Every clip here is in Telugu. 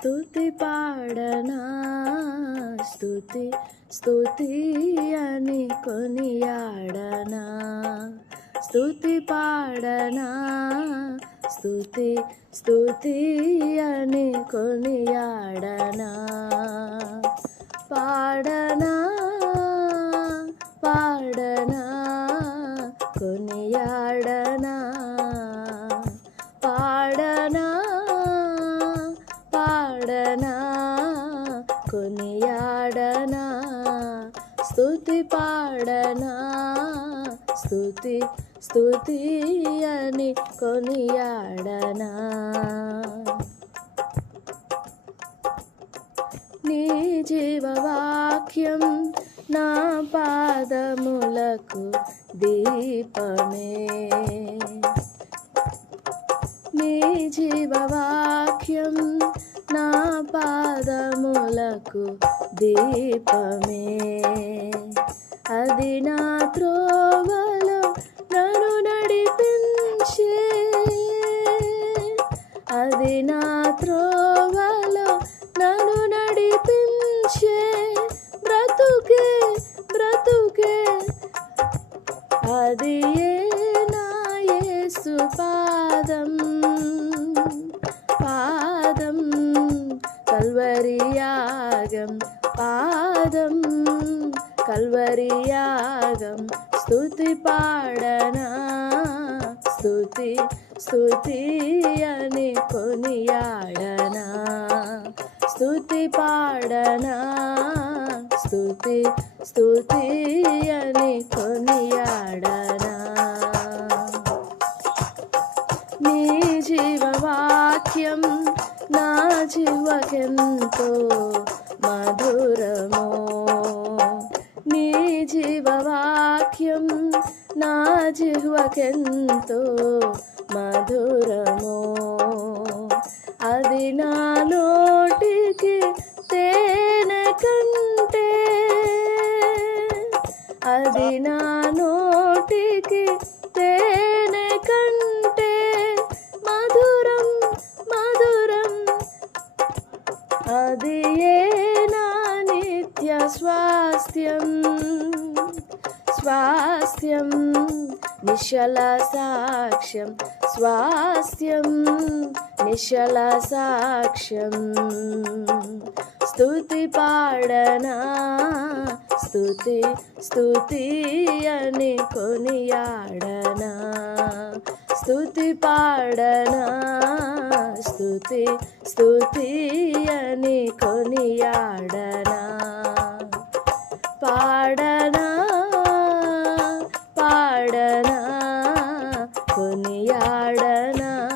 స్థుతి పాడనా? స్థుతి స్థుతి అని కొనియాడనా? స్థుతి పాడనా? స్థుతి స్థుతి అని కొనియాడనా? పాడనా? పాడనా? కొనియాడనా? పాడనా కొనియాడనా స్థుతి పాడనా స్థుతి స్థుతి అని కొనియాడనా. నీ జీవవాక్యం నా పాదములకు దీపమే. నీ జీవవాక్యం నా పాదములకు దీపమే. అది నా త్రోవలో నన్ను నడిపించే. అది నా త్రోవలో నన్ను నడిపించే. కల్వరియాగం పాదం కల్వరియాగం స్తుతి పాడనా? స్తుతి స్తుతి అని కొనియాడనా? స్తుతి పాడనా? స్తుతి స్తుతి అని కొనియాడనా? నా జీవకెంతో మధురము. నీ జీవవాక్యం నా జీవకెంతో మధురము. అది నా నోటికి తేనె కంటే అది నా స్వాస్థ్యం స్వాస్థ్యం నిశల సాక్ష్యం స్వాస్థ్యం నిశల సాక్ష్యం. స్తుతి పాడనా స్తుతి స్తుతి అని కొనియాడనా. స్తుతి పాడనా స్థుతి స్తుతి అని కొనియాడనా. పాడనా? పాడనా? కొనియాడనా?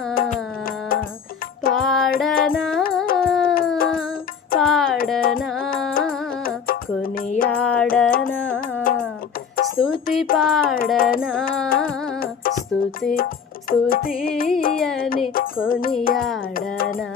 పాడనా? పాడనా? కొనియాడనా? స్థుతి పాడనా? స్థుతి స్థుతి అని కొనియాడనా?